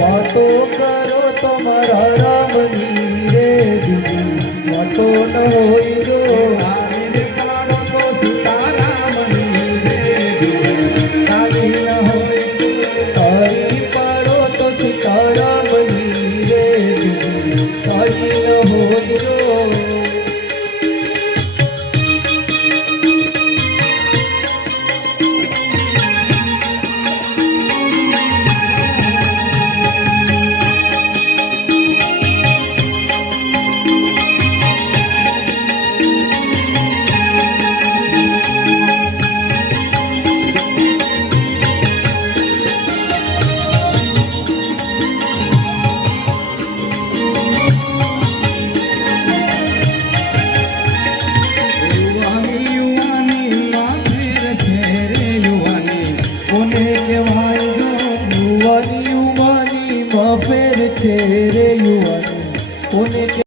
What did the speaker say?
વાતો કરો તો મારા રામની રે દીદી વાતો ન હોય જો આવી પાડો તો સીતારામની રે દીદી આવી ન હોય આવી પાડો તો સીતારામની રે દીદી આવી ન હોય જો યુવાની મફેર છે રે યુવાની કોને